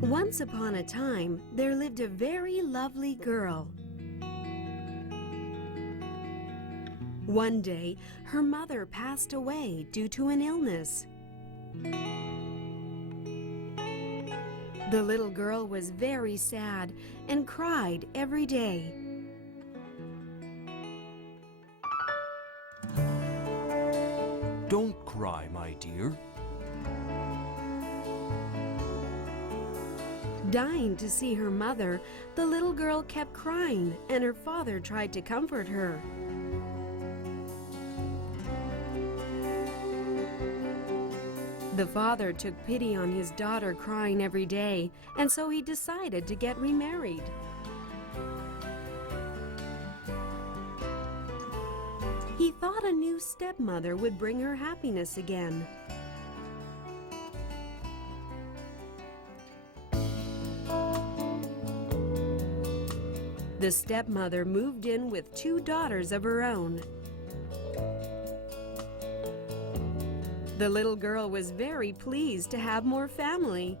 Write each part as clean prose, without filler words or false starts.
Once upon a time, there lived a very lovely girl. One day, her mother passed away due to an illness. The little girl was very sad and cried every day. Don't cry, my dear. Dying to see her mother, the little girl kept crying, and her father tried to comfort her. The father took pity on his daughter crying every day, and so he decided to get remarried. He thought a new stepmother would bring her happiness again. The stepmother moved in with 2 daughters of her own. The little girl was very pleased to have more family.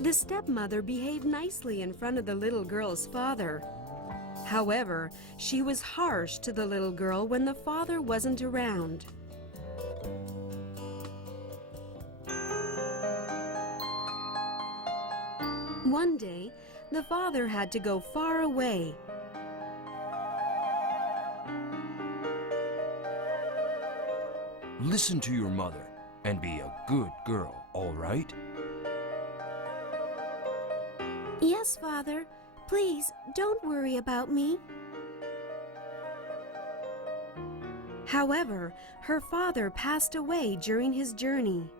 The stepmother behaved nicely in front of the little girl's father. However, she was harsh to the little girl when the father wasn't around. One day, the father had to go far away. Listen to your mother and be a good girl, all right? Yes, Father. Please, don't worry about me. However, her father passed away during his journey.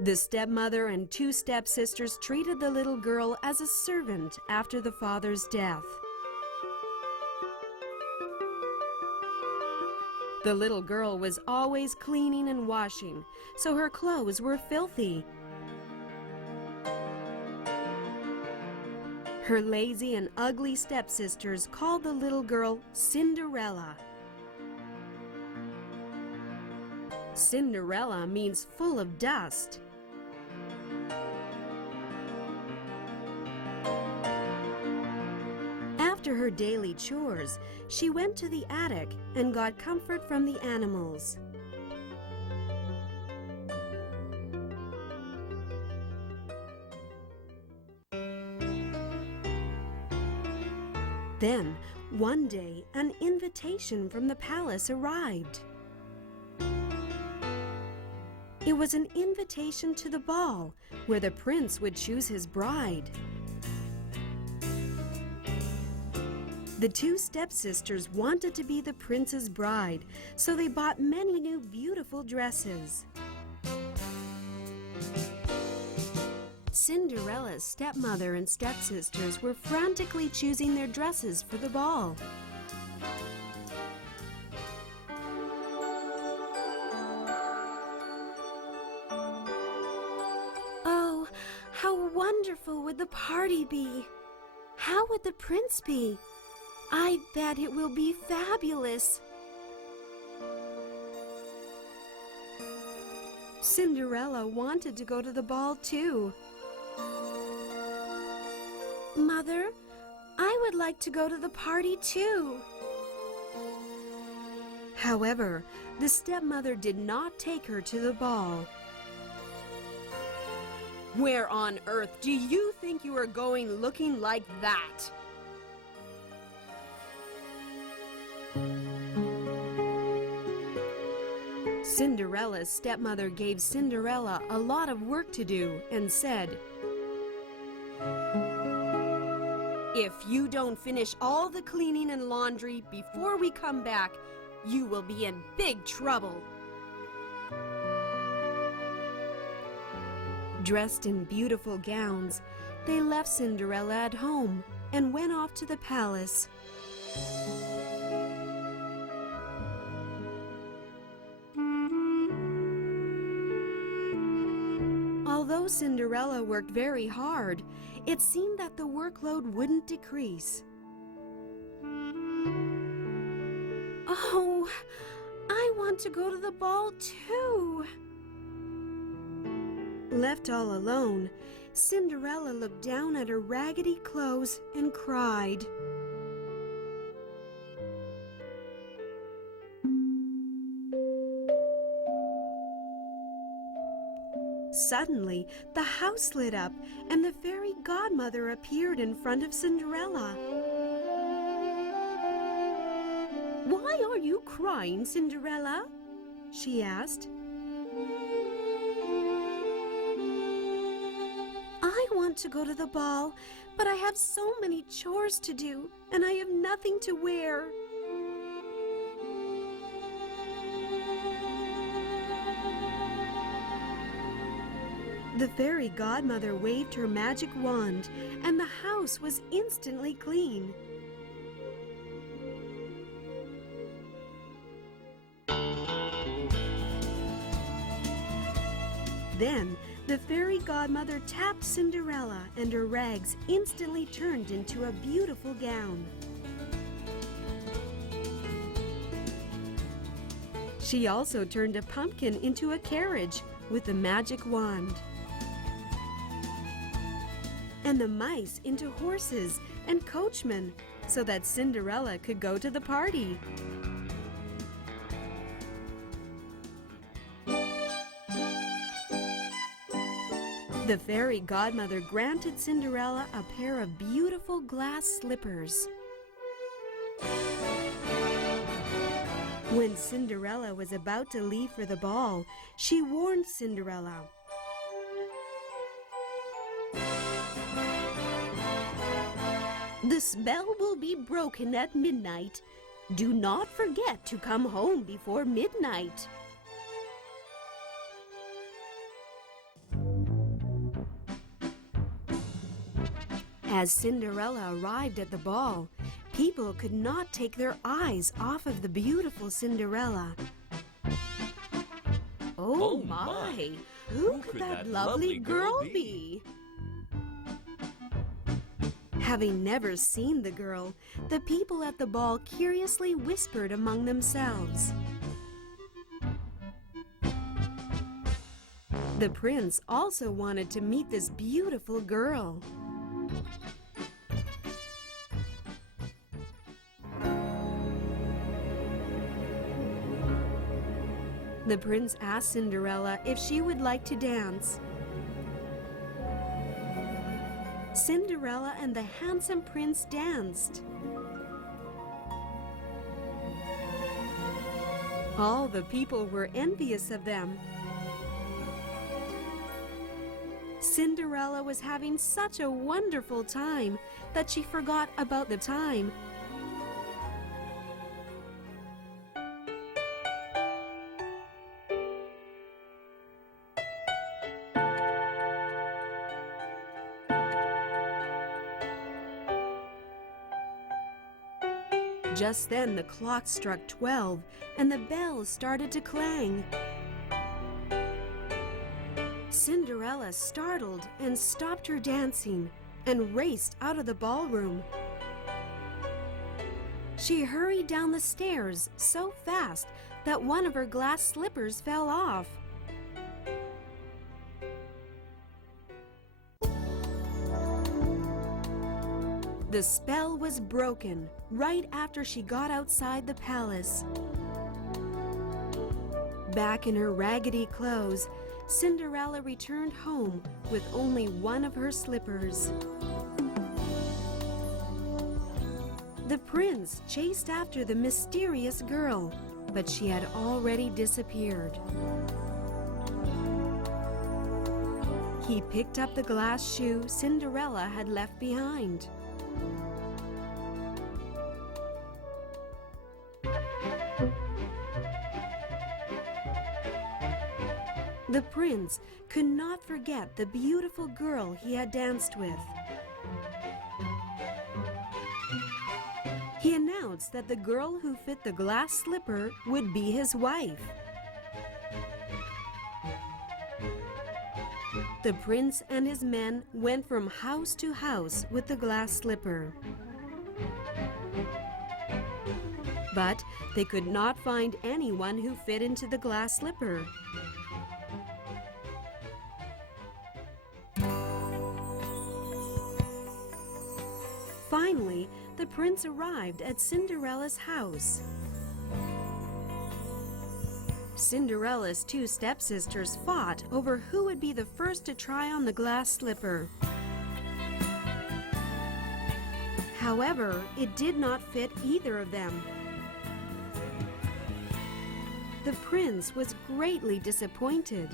The stepmother and 2 stepsisters treated the little girl as a servant after the father's death. The little girl was always cleaning and washing, so her clothes were filthy. Her lazy and ugly stepsisters called the little girl Cinderella. Cinderella means full of dust. After her daily chores, she went to the attic and got comfort from the animals. Then, one day, an invitation from the palace arrived. It was an invitation to the ball, where the prince would choose his bride. The 2 stepsisters wanted to be the prince's bride, so they bought many new beautiful dresses. Cinderella's stepmother and stepsisters were frantically choosing their dresses for the ball. Oh, how wonderful would the party be? How would the prince be? I bet it will be fabulous. Cinderella wanted to go to the ball too. Mother, I would like to go to the party too. However, the stepmother did not take her to the ball. Where on earth do you think you are going looking like that? Cinderella's stepmother gave Cinderella a lot of work to do and said, "If you don't finish all the cleaning and laundry before we come back, you will be in big trouble." Dressed in beautiful gowns, they left Cinderella at home and went off to the palace. Although Cinderella worked very hard, it seemed that the workload wouldn't decrease. Oh, I want to go to the ball too. Left all alone, Cinderella looked down at her raggedy clothes and cried. Suddenly, the house lit up and the fairy godmother appeared in front of Cinderella. "Why are you crying, Cinderella?" she asked. "I want to go to the ball, but I have so many chores to do and I have nothing to wear." The fairy godmother waved her magic wand, and the house was instantly clean. Then, the fairy godmother tapped Cinderella, and her rags instantly turned into a beautiful gown. She also turned a pumpkin into a carriage with the magic wand, and the mice into horses and coachmen so that Cinderella could go to the party. The fairy godmother granted Cinderella a pair of beautiful glass slippers. When Cinderella was about to leave for the ball, she warned Cinderella. "The spell will be broken at midnight. Do not forget to come home before midnight." As Cinderella arrived at the ball, people could not take their eyes off of the beautiful Cinderella. Oh my! Who could that lovely girl be? Having never seen the girl, the people at the ball curiously whispered among themselves. The prince also wanted to meet this beautiful girl. The prince asked Cinderella if she would like to dance. Cinderella and the handsome prince danced. All the people were envious of them. Cinderella was having such a wonderful time that she forgot about the time. Just then the clock struck 12 and the bells started to clang. Cinderella startled and stopped her dancing and raced out of the ballroom. She hurried down the stairs so fast that one of her glass slippers fell off. The spell was broken right after she got outside the palace. Back in her raggedy clothes, Cinderella returned home with only one of her slippers. The prince chased after the mysterious girl, but she had already disappeared. He picked up the glass shoe Cinderella had left behind. The prince could not forget the beautiful girl he had danced with. He announced that the girl who fit the glass slipper would be his wife. The prince and his men went from house to house with the glass slipper. But they could not find anyone who fit into the glass slipper. Finally, the prince arrived at Cinderella's house. Cinderella's two stepsisters fought over who would be the first to try on the glass slipper. However, it did not fit either of them. The prince was greatly disappointed.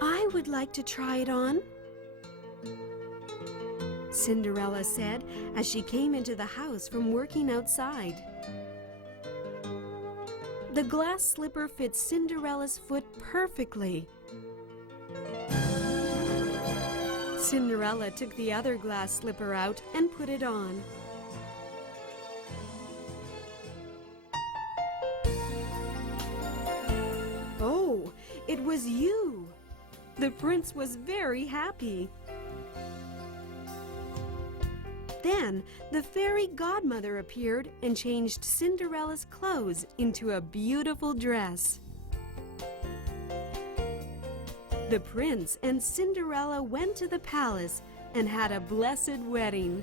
I would like to try it on, Cinderella said as she came into the house from working outside. The glass slipper fit Cinderella's foot perfectly. Cinderella took the other glass slipper out and put it on. Oh, it was you! The prince was very happy. Then the fairy godmother appeared and changed Cinderella's clothes into a beautiful dress. The prince and Cinderella went to the palace and had a blessed wedding.